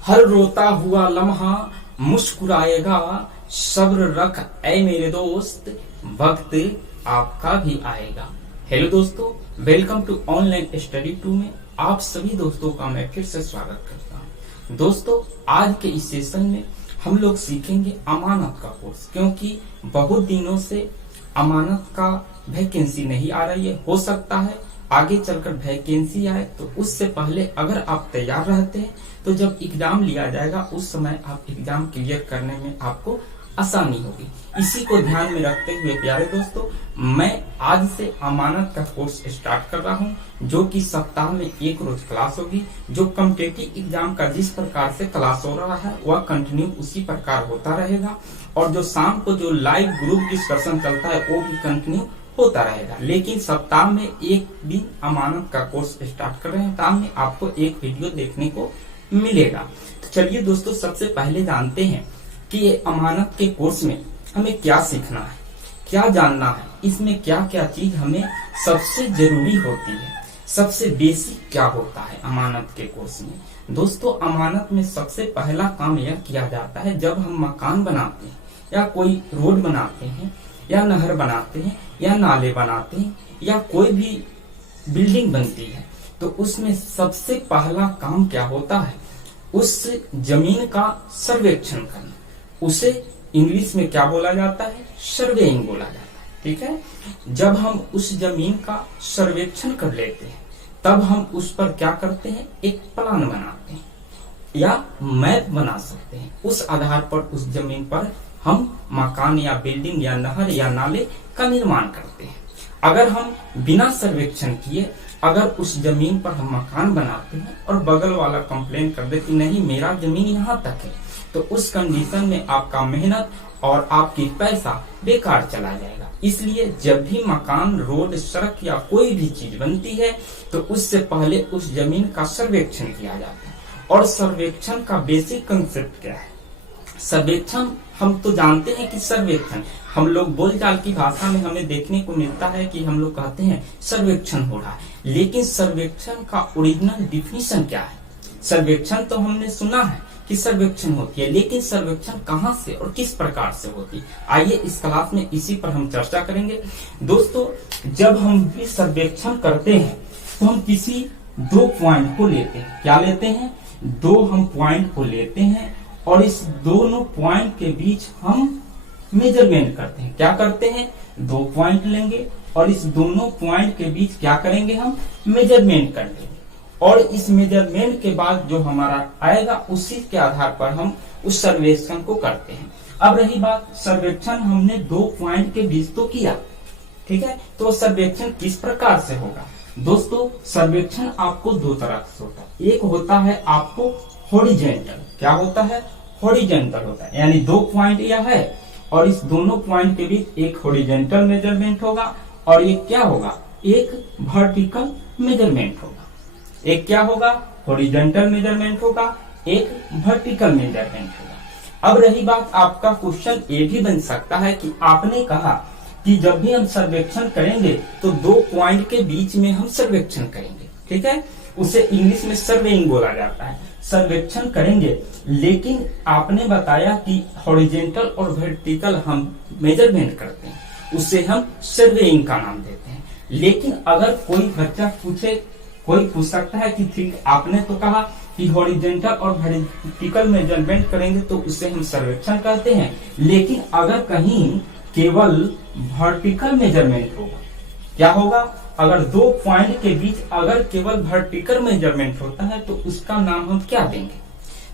हर रोता हुआ लम्हा मुस्कुराएगा, सब्र रख ऐ मेरे दोस्त, वक्त आपका भी आएगा। हेलो दोस्तों, वेलकम टू ऑनलाइन स्टडी 2 में आप सभी दोस्तों का मैं फिर से स्वागत करता हूं। दोस्तों, आज के इस सेशन में हम लोग सीखेंगे अमानत का कोर्स, क्योंकि बहुत दिनों से अमानत का वैकेंसी नहीं आ रही है। हो सकता है आगे चलकर वैकेंसी आए, तो उससे पहले अगर आप तैयार रहते हैं तो जब एग्जाम लिया जाएगा उस समय आप एग्जाम क्लियर करने में आपको आसानी होगी। इसी को ध्यान में रखते हुए प्यारे दोस्तों, मैं आज से अमानत का कोर्स स्टार्ट कर रहा हूं, जो कि सप्ताह में एक रोज क्लास होगी। जो कॉम्पिटिटिव एग्जाम का जिस प्रकार से क्लास हो रहा है वह कंटिन्यू उसी प्रकार होता रहेगा, और जो शाम को जो लाइव ग्रुप डिस्कशन चलता है वो भी कंटिन्यू होता रहेगा। लेकिन सप्ताह में एक दिन अमानत का कोर्स स्टार्ट कर रहे हैं, सप्ताह में आपको एक वीडियो देखने को मिलेगा। तो चलिए दोस्तों, सबसे पहले जानते हैं कि ये अमानत के कोर्स में हमें क्या सीखना है, क्या जानना है, इसमें क्या क्या चीज हमें सबसे जरूरी होती है, सबसे बेसिक क्या होता है अमानत के कोर्स में। दोस्तों, अमानत में सबसे पहला काम यह किया जाता है, जब हम मकान बनाते हैं या कोई रोड बनाते हैं या नहर बनाते हैं या नाले बनाते हैं या कोई भी बिल्डिंग बनती है, तो उसमें सबसे पहला काम क्या होता है, उस जमीन का सर्वेक्षण करना। उसे इंग्लिश में क्या बोला जाता है, सर्वेइंग बोला जाता है। ठीक है, जब हम उस जमीन का सर्वेक्षण कर लेते हैं तब हम उस पर क्या करते हैं, एक प्लान बनाते हैं या मैप बना सकते हैं। उस आधार पर उस जमीन पर हम मकान या बिल्डिंग या नहर या नाले का निर्माण करते हैं। अगर हम बिना सर्वेक्षण किए अगर उस जमीन पर हम मकान बनाते हैं और बगल वाला कंप्लेन कर दे कि नहीं मेरा जमीन यहाँ तक है, तो उस कंडीशन में आपका मेहनत और आपकी पैसा बेकार चला जाएगा। इसलिए जब भी मकान, रोड, सड़क या कोई भी चीज बनती है तो उससे पहले उस जमीन का सर्वेक्षण किया जाता है। और सर्वेक्षण का बेसिक कंसेप्ट क्या है? सर्वेक्षण हम तो जानते हैं कि सर्वेक्षण, हम लोग बोलचाल की भाषा में हमें देखने को मिलता है कि हम लोग कहते हैं सर्वेक्षण हो रहा है, लेकिन सर्वेक्षण का ओरिजिनल डिफिनीशन क्या है? सर्वेक्षण तो हमने सुना है कि सर्वेक्षण होती है, लेकिन सर्वेक्षण कहाँ से और किस प्रकार से होती है, आइए इस क्लास में इसी पर हम चर्चा करेंगे। दोस्तों, जब हम भी सर्वेक्षण करते हैं तो हम किसी दो पॉइंट को लेते हैं। क्या लेते हैं? दो हम पॉइंट को लेते हैं और इस दोनों पॉइंट के बीच हम मेजरमेंट करते हैं। क्या करते हैं? दो पॉइंट लेंगे और इस दोनों पॉइंट के बीच क्या करेंगे, हम मेजरमेंट कर लेंगे, और इस मेजरमेंट के बाद जो हमारा आएगा उसी के आधार पर हम उस सर्वेक्षण को करते हैं। अब रही बात, सर्वेक्षण हमने दो पॉइंट के बीच तो किया, ठीक है, तो सर्वेक्षण किस प्रकार से होगा? दोस्तों, सर्वेक्षण आपको दो तरह से होता है। एक होता है आपको हॉरिजॉन्टल। क्या होता है? हॉरिजॉन्टल होता है, यानी दो पॉइंट यह है और इस दोनों पॉइंट के बीच एक हॉरिजॉन्टल मेजरमेंट होगा और एक क्या होगा, एक वर्टिकल मेजरमेंट होगा। एक क्या होगा, हॉरिजॉन्टल मेजरमेंट होगा, एक वर्टिकल मेजरमेंट होगा। अब रही बात, आपका क्वेश्चन ये भी बन सकता है कि आपने कहा कि जब भी हम सर्वेक्षण करेंगे तो दो पॉइंट के बीच में हम सर्वेक्षण करेंगे, ठीक है, उसे इंग्लिश में सर्वेइंग बोला जाता है। सर्वेक्षण करेंगे, लेकिन आपने बताया कि हॉरिजॉन्टल और वर्टिकल हम मेजरमेंट करते हैं, उसे हम सर्वेइंग का नाम देते हैं। लेकिन अगर कोई बच्चा पूछे, कोई पूछ सकता है कि ठीक आपने तो कहा कि हॉरिजॉन्टल और वर्टिकल मेजरमेंट करेंगे तो उसे हम सर्वेक्षण कहते हैं, लेकिन अगर कहीं केवल वर्टिकल मेजरमेंट होगा, क्या होगा, अगर दो पॉइंट के बीच अगर केवल वर्टिकल मेजरमेंट होता है तो उसका नाम हम क्या देंगे?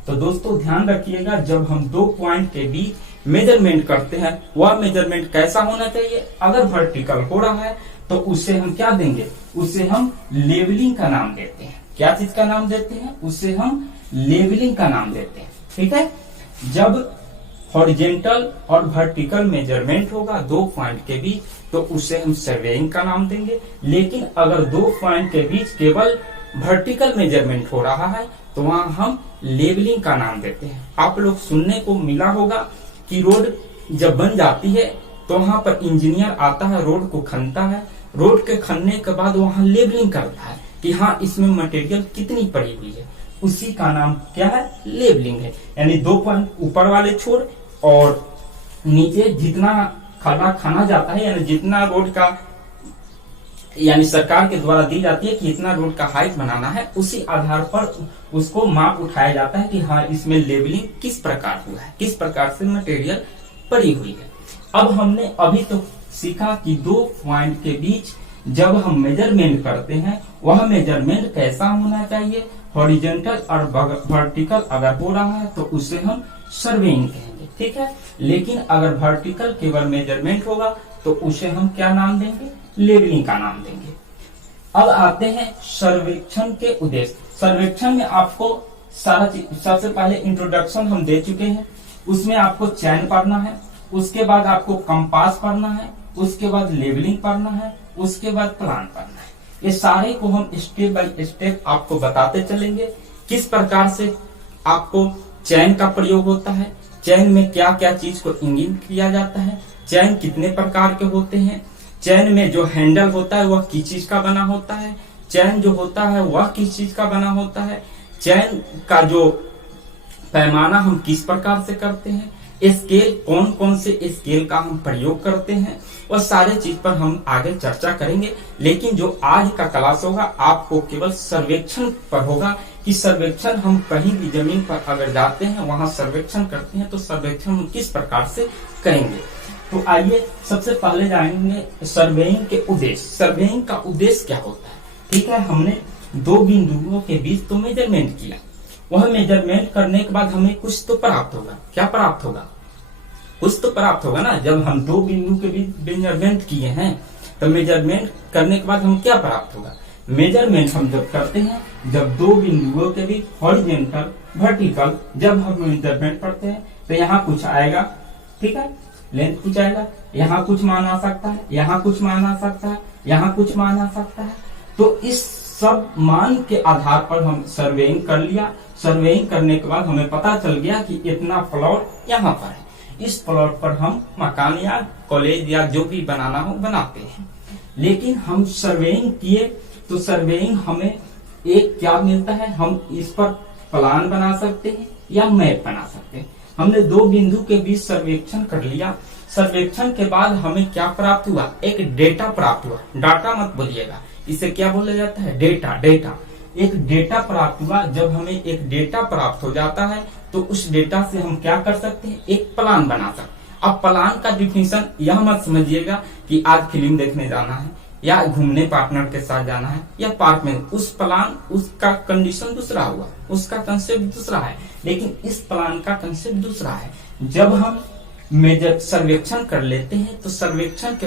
तो दोस्तों ध्यान रखिएगा, जब हम दो पॉइंट के बीच मेजरमेंट करते हैं वह मेजरमेंट कैसा होना चाहिए? अगर वर्टिकल हो रहा है तो उसे हम क्या देंगे? उसे हम लेवलिंग का नाम देते हैं। क्या चीज का नाम देते हैं? उसे हम लेवलिंग का नाम देते हैं, ठीक है। जब हॉरिजॉन्टल और वर्टिकल मेजरमेंट होगा दो पॉइंट के बीच तो उसे हम सर्वेइंग का नाम देंगे, लेकिन अगर दो पॉइंट के बीच केवल वर्टिकल मेजरमेंट हो रहा है तो वहां हम लेवलिंग का नाम देते हैं। आप लोग सुनने को मिला होगा कि रोड जब बन जाती है तो वहां पर इंजीनियर आता है, रोड को खनता है, रोड के खनने के बाद वहां लेवलिंग करता है कि हाँ इसमें मटेरियल कितनी पड़ी हुई है, उसी का नाम क्या है, लेवलिंग है। यानी 2 पॉइंट ऊपर वाले छोर और नीचे जितना खड्डा खाना जाता है, यानी जितना रोड का यानी सरकार के द्वारा दी जाती है कि इतना रोड का हाइट बनाना है, उसी आधार पर उसको माप उठाया जाता है कि हाँ इसमें लेवलिंग किस प्रकार हुआ है, किस प्रकार से मटेरियल पड़ी हुई है। अब हमने अभी तो सीखा कि 2 पॉइंट के बीच जब हम मेजरमेंट करते हैं वह मेजरमेंट कैसा होना चाहिए, हॉरिजॉन्टल और वर्टिकल अगर हो रहा है तो उसे हम सर्वेइंग कहेंगे, ठीक है। लेकिन अगर वर्टिकल केवल मेजरमेंट होगा तो उसे हम क्या नाम देंगे, लेवलिंग का नाम देंगे। अब आते हैं सर्वेक्षण के उद्देश्य। सर्वेक्षण में आपको सारा चीज, सबसे पहले इंट्रोडक्शन हम दे चुके हैं, उसमें आपको चयन पढ़ना है, उसके बाद आपको कंपास पढ़ना है, उसके बाद लेवलिंग पढ़ना है, उसके बाद प्लान पढ़ना है। ये सारे को हम स्टेप बाय स्टेप आपको बताते चलेंगे, किस प्रकार से आपको चयन का प्रयोग होता है, चयन में क्या क्या चीज को इंगित किया जाता है, चयन कितने प्रकार के होते हैं, चैन में जो हैंडल होता है वह किस चीज का बना होता है, चैन जो होता है वह किस चीज का बना होता है, चैन का जो पैमाना हम किस प्रकार से करते हैं, स्केल कौन कौन से स्केल का हम प्रयोग करते हैं, वह सारे चीज पर हम आगे चर्चा करेंगे। लेकिन जो आज का क्लास होगा आपको केवल सर्वेक्षण पर होगा कि सर्वेक्षण हम कहीं भी जमीन पर अगर जाते हैं वहां सर्वेक्षण करते हैं तो सर्वेक्षण हम किस प्रकार से करेंगे। तो आइए सबसे पहले जानेंगे सर्वेइंग के उद्देश्य। सर्वेइंग का उद्देश्य क्या होता है, ठीक है। हमने 2 बिंदुओं के बीच तो मेजरमेंट किया, वह मेजरमेंट करने के बाद हमें कुछ तो प्राप्त होगा। क्या प्राप्त होगा, कुछ तो प्राप्त होगा ना। जब हम 2 बिंदु के बीच मेजरमेंट किए हैं तो मेजरमेंट करने के बाद हम क्या प्राप्त होगा, मेजरमेंट हम जब करते हैं जब 2 बिंदुओं के बीच हॉरिजॉन्टल वर्टिकल जब हम मेजरमेंट करते हैं तो यहाँ कुछ आएगा, ठीक है, लेंथ कुछ आएगा, यहाँ कुछ मान आ सकता है, यहाँ कुछ मान आ सकता है, यहाँ कुछ मान आ सकता है। तो इस सब मान के आधार पर हम सर्वेइंग कर लिया। सर्वेइंग करने के बाद हमें पता चल गया कि इतना प्लॉट यहाँ पर है, इस प्लॉट पर हम मकान या कॉलेज या जो भी बनाना हो बनाते हैं। लेकिन हम सर्वेइंग किए तो सर्वेइंग हमें एक क्या मिलता है, हम इस पर प्लान बना सकते हैं या मैप बना सकते हैं। हमने 2 बिंदु के बीच सर्वेक्षण कर लिया। सर्वेक्षण के बाद हमें क्या प्राप्त हुआ, एक डेटा प्राप्त हुआ। डाटा मत बोलिएगा, इसे क्या बोला जाता है, डेटा। डेटा, एक डेटा प्राप्त हुआ। जब हमें एक डेटा प्राप्त हो जाता है तो उस डेटा से हम क्या कर सकते हैं, एक प्लान बना सकते हैं। अब प्लान का डिफिनेशन यह मत समझिएगा कि आज फिल्म देखने जाना है या घूमने पार्टनर के साथ जाना है या पार्क में, उस प्लान उसका कंडीशन दूसरा हुआ, उसका कंसेप्ट दूसरा है। लेकिन इस प्लान का कंसेप्ट दूसरा है। जब हम मेजर सर्वेक्षण कर लेते हैं तो सर्वेक्षण के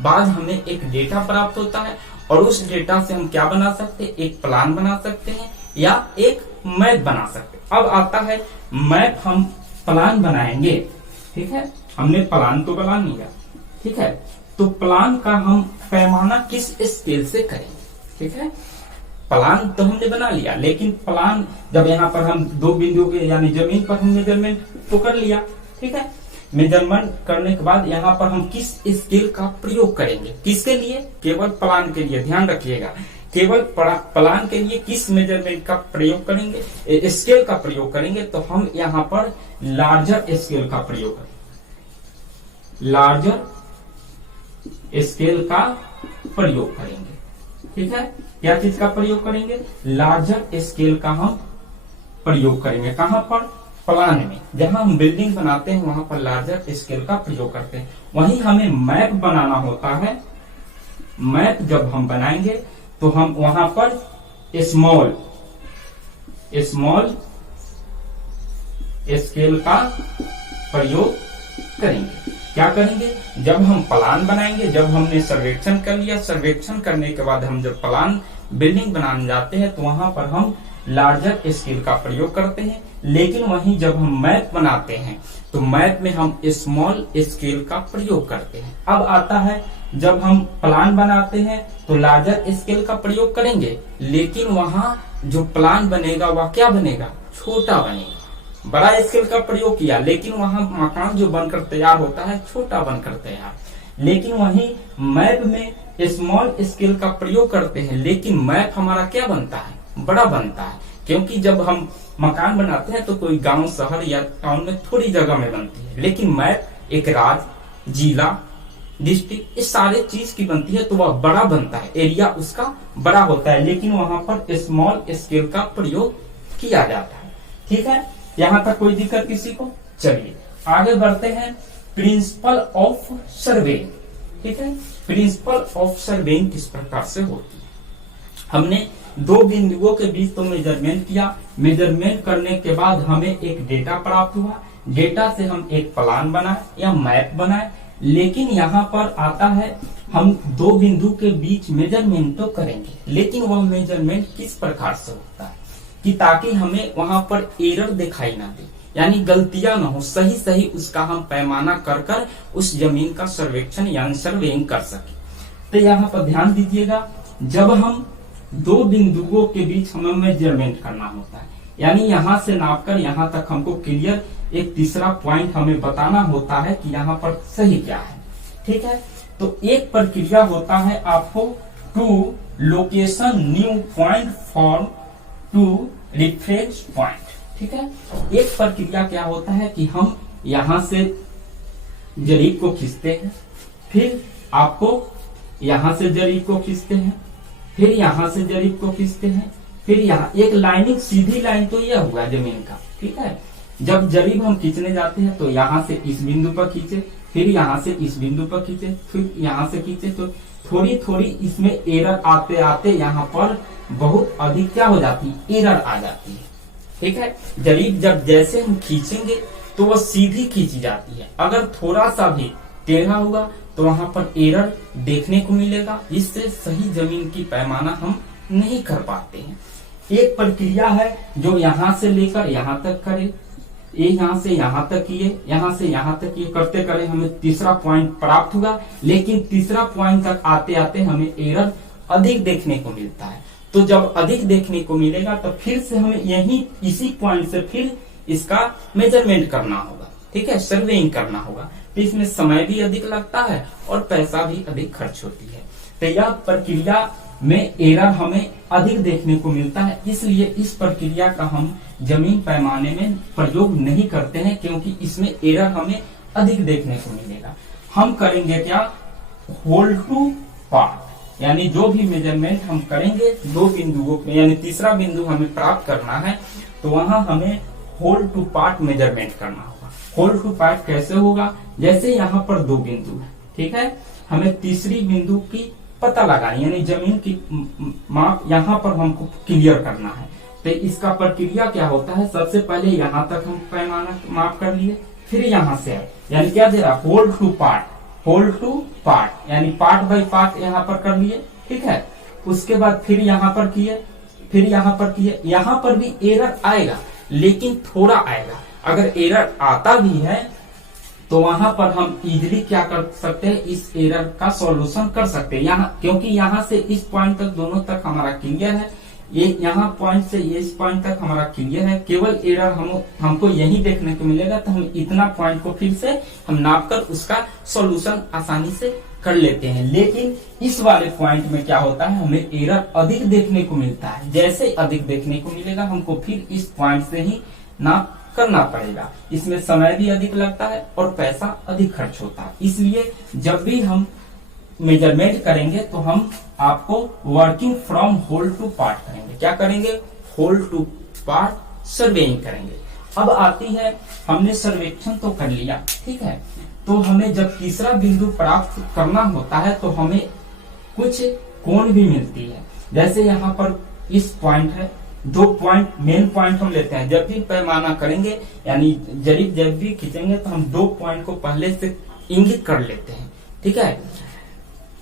बाद हमें एक डेटा प्राप्त होता है और उस डेटा से हम क्या बना सकते हैं, एक प्लान बना सकते हैं या एक मैप बना सकते हैं। अब आता है मैप, हम प्लान बनाएंगे, ठीक है। हमने प्लान तो बना लिया, ठीक है। तो प्लान का हम पैमाना किस स्केल से करेंगे, ठीक है। प्लान तो हमने बना लिया, लेकिन प्लान जब यहाँ पर हम 2 बिंदु के यानी जमीन पर हम मेजरमेंट तो कर लिया, ठीक है। मेजरमेंट करने के बाद यहाँ पर हम किस स्केल का प्रयोग करेंगे, किसके लिए, केवल प्लान के लिए। ध्यान रखिएगा, केवल प्लान के लिए किस मेजरमेंट का प्रयोग करेंगे, स्केल का प्रयोग करेंगे। तो हम यहाँ पर लार्जर स्केल का प्रयोग करेंगे, लार्जर स्केल का प्रयोग करेंगे, ठीक है। क्या चीज का प्रयोग करेंगे, लार्जर स्केल का हम प्रयोग करेंगे। कहां पर, प्लान में। जहां हम बिल्डिंग बनाते हैं वहां पर लार्जर स्केल का प्रयोग करते हैं। वहीं हमें मैप बनाना होता है। मैप जब हम बनाएंगे तो हम वहां पर स्मॉल स्केल का प्रयोग करेंगे। क्या करेंगे, जब हम प्लान बनाएंगे, जब हमने सर्वेक्षण कर लिया, सर्वेक्षण करने के बाद हम जब प्लान बिल्डिंग बनाने जाते हैं तो वहां पर हम लार्जर स्केल का प्रयोग करते हैं। लेकिन वहीं जब हम मैप बनाते हैं तो मैप में हम स्मॉल स्केल का प्रयोग करते हैं। अब आता है, जब हम प्लान बनाते हैं तो लार्जर स्केल का प्रयोग करेंगे, लेकिन वहां जो प्लान बनेगा वह क्या बनेगा, छोटा बनेगा। बड़ा स्केल का प्रयोग किया लेकिन वहां मकान जो बनकर तैयार होता है छोटा बनकर तैयार। लेकिन वहीं मैप में स्मॉल स्केल का प्रयोग करते हैं, लेकिन मैप हमारा क्या बनता है, बड़ा बनता है। क्योंकि जब हम मकान बनाते हैं तो कोई गांव शहर या टाउन में थोड़ी जगह में बनती है, लेकिन मैप एक राज्य, जिला, डिस्ट्रिक्ट, इस सारे चीज की बनती है तो वह बड़ा बनता है, एरिया उसका बड़ा होता है, लेकिन वहां पर स्मॉल स्केल का प्रयोग किया जाता है। ठीक है, यहां तक कोई दिक्कत किसी को? चलिए आगे बढ़ते हैं। Principle of surveying. ठीक है, प्रिंसिपल ऑफ सर्वेइंग किस प्रकार से होती है? हमने दो बिंदुओं के बीच तो मेजरमेंट किया, मेजरमेंट करने के बाद हमें एक डेटा प्राप्त हुआ, डेटा से हम एक प्लान बनाए या मैप बनाए, लेकिन यहाँ पर आता है हम दो बिंदु के बीच मेजरमेंट तो करेंगे, लेकिन वह मेजरमेंट किस प्रकार से होता है कि ताकि हमें वहां पर एरर दिखाई ना दे, यानी गलतियां ना हो, सही सही उसका हम पैमाना कर कर उस जमीन का सर्वेक्षण यानी सर्वेइंग कर सके। तो यहाँ पर ध्यान दीजिएगा, जब हम दो बिंदुओं के बीच हमें मेजरमेंट करना होता है, यानी यहाँ से नापकर यहाँ तक हमको क्लियर एक तीसरा पॉइंट हमें बताना होता है कि यहाँ पर सही क्या है। ठीक है, तो एक प्रक्रिया होता है आपको to location new point for to reference point. ठीक है, एक प्रक्रिया क्या होता है कि हम यहाँ से जरीब को खींचते हैं, फिर आपको यहाँ से जरीब को खींचते हैं, फिर यहाँ से जरीब को खींचते हैं, फिर यहाँ एक लाइनिंग सीधी लाइन तो यह हुआ जमीन का। ठीक है, जब जरीब हम खींचने जाते हैं तो यहाँ से इस बिंदु पर खींचे, फिर यहाँ से इस बिंदु पर खींचे, फिर यहाँ से खींचे, तो थोड़ी थोड़ी इसमें एरर आते आते यहाँ पर बहुत अधिक क्या हो जाती है, एरर आ जाती है। ठीक है, जरीब जब जैसे हम खींचेंगे तो वह सीधी खींची जाती है, अगर थोड़ा सा भी टेढ़ा हुआ तो वहां पर एरर देखने को मिलेगा, इससे सही जमीन की पैमाना हम नहीं कर पाते हैं। एक प्रक्रिया है जो यहाँ से लेकर यहाँ तक करे, ये यहाँ से यहाँ तक किए, यहाँ से यहाँ तक किए, करते करे हमें तीसरा पॉइंट प्राप्त हुआ, लेकिन तीसरा पॉइंट तक आते आते हमें एरर अधिक देखने को मिलता है। तो जब अधिक देखने को मिलेगा तो फिर से हमें यही इसी पॉइंट से फिर इसका मेजरमेंट करना होगा। ठीक है, सर्वेइंग करना होगा, तो इसमें समय भी अधिक लगता है और पैसा भी अधिक खर्च होती है। तो यह प्रक्रिया में एरर हमें अधिक देखने को मिलता है, इसलिए इस प्रक्रिया का हम जमीन पैमाने में प्रयोग नहीं करते हैं, क्योंकि इसमें एरर हमें अधिक देखने को मिलेगा। हम करेंगे क्या, होल टू पार्ट, यानी जो भी मेजरमेंट हम करेंगे दो बिंदुओं में, यानी तीसरा बिंदु हमें प्राप्त करना है तो वहां हमें होल टू पार्ट मेजरमेंट करना होगा। होल टू पार्ट कैसे होगा, जैसे यहाँ पर दो बिंदु है, ठीक है, हमें तीसरी बिंदु की पता लगानी, यानी जमीन की माप यहाँ पर हमको क्लियर करना है। तो इसका प्रक्रिया क्या होता है, सबसे पहले यहाँ तक हम पैमाना माप कर लिए, फिर यहाँ से आए, यानी क्या दे रहा, whole to part, whole to part, यानी पार्ट बाय पार्ट यहाँ पर कर लिए। ठीक है, उसके बाद फिर यहाँ पर किए, फिर यहाँ पर किए, यहाँ पर भी एरर आएगा लेकिन थोड़ा आएगा। अगर एरर आता भी है तो वहां पर हम इजीली क्या कर सकते हैं, इस एरर का सॉल्यूशन कर सकते हैं यहाँ, क्योंकि यहाँ से इस पॉइंट तक दोनों तक हमारा क्लियर है, ये यहाँ पॉइंट से ये इस पॉइंट तक हमारा क्लियर है, केवल एरर हमको यही देखने को मिलेगा। तो हम इतना पॉइंट को फिर से हम नाप कर उसका सॉल्यूशन आसानी से कर लेते हैं। लेकिन इस वाले पॉइंट में क्या होता है, हमें एरर अधिक देखने को मिलता है। जैसे अधिक देखने को मिलेगा हमको फिर इस पॉइंट से ही नाप करना पड़ेगा, इसमें समय भी अधिक लगता है और पैसा अधिक खर्च होता है। इसलिए जब भी हम मेजरमेंट करेंगे तो हम आपको working from whole to part करेंगे। क्या करेंगे, होल टू पार्ट सर्वेइंग करेंगे। अब आती है, हमने सर्वेक्षण तो कर लिया, ठीक है, तो हमें जब तीसरा बिंदु प्राप्त करना होता है तो हमें कुछ कोण भी मिलती है। जैसे यहाँ पर इस पॉइंट है, दो पॉइंट मेन पॉइंट हम लेते हैं। जब भी पैमाना करेंगे यानी जरीब जब भी खींचेंगे तो हम दो पॉइंट को पहले से इंगित कर लेते हैं। ठीक है,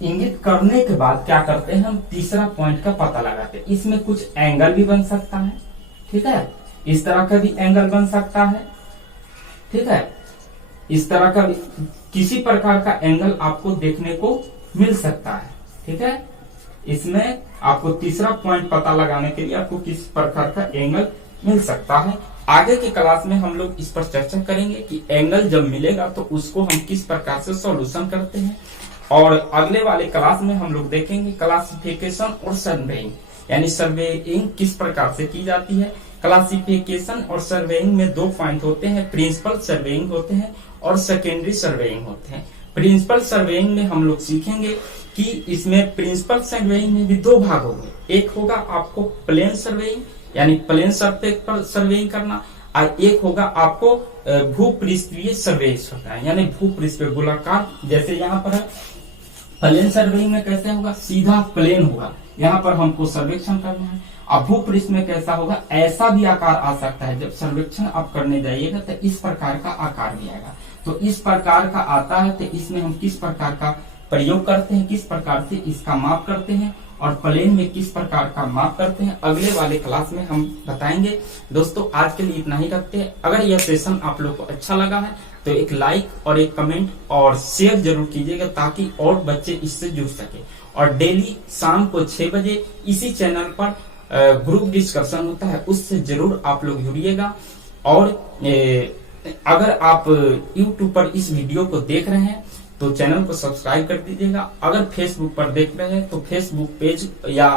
इंगित करने के बाद क्या करते हैं, हम तीसरा पॉइंट का पता लगाते हैं। इसमें कुछ एंगल भी बन सकता है, ठीक है, इस तरह का भी एंगल बन सकता है, ठीक है, इस तरह का भी किसी प्रकार का एंगल आपको देखने को मिल सकता है। ठीक है, इसमें आपको तीसरा पॉइंट पता लगाने के लिए आपको किस प्रकार का एंगल मिल सकता है। आगे की क्लास में हम लोग इस पर चर्चा करेंगे कि एंगल जब मिलेगा तो उसको हम किस प्रकार से सॉल्यूशन करते हैं। और अगले वाले क्लास में हम लोग देखेंगे क्लासिफिकेशन और सर्वेइंग, यानी सर्वेइंग किस प्रकार से की जाती है। क्लासिफिकेशन और सर्वेइंग में दो पॉइंट होते हैं, प्रिंसिपल सर्वेइंग होते हैं और सेकेंडरी सर्वेइंग होते हैं। प्रिंसिपल सर्वेइंग में हम लोग सीखेंगे कि इसमें प्रिंसिपल सर्वेइंग में भी दो भाग होंगे, एक होगा आपको प्लेन सर्वेइंग यानी प्लेन सरफेस पर सर्वेइंग करना, और एक होगा आपको भूपृष्ठीय सर्वे करना है, यानी भूपृष्ठ गोलाकार। जैसे यहाँ पर है प्लेन सर्वेइंग में कैसे होगा, सीधा प्लेन होगा, यहाँ पर हमको सर्वेक्षण करना है। अब भूपृष्ठ में कैसा होगा, ऐसा भी आकार आ सकता है, जब सर्वेक्षण आप करने जाइएगा तो इस प्रकार का आकार भी आएगा। तो इस प्रकार का आता है तो इसमें हम किस प्रकार का प्रयोग करते हैं, किस प्रकार से इसका माप करते हैं और प्लेन में किस प्रकार का माप करते हैं, अगले वाले क्लास में हम बताएंगे। दोस्तों आज के लिए इतना ही रखते हैं। अगर यह सेशन आप लोग को अच्छा लगा है तो एक लाइक और एक कमेंट और शेयर जरूर कीजिएगा, ताकि और बच्चे इससे जुड़ सके। और डेली शाम को 6 बजे इसी चैनल पर ग्रुप डिस्कशन होता है, उससे जरूर आप लोग जुड़िएगा। और अगर आप YouTube पर इस वीडियो को देख रहे हैं तो चैनल को सब्सक्राइब कर दीजिएगा। अगर फेसबुक पर देख रहे हैं तो फेसबुक पेज या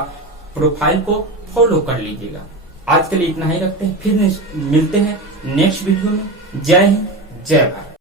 प्रोफाइल को फॉलो कर लीजिएगा। आज के लिए इतना ही रखते हैं, फिर मिलते हैं नेक्स्ट वीडियो में। जय हिंद, जय भारत।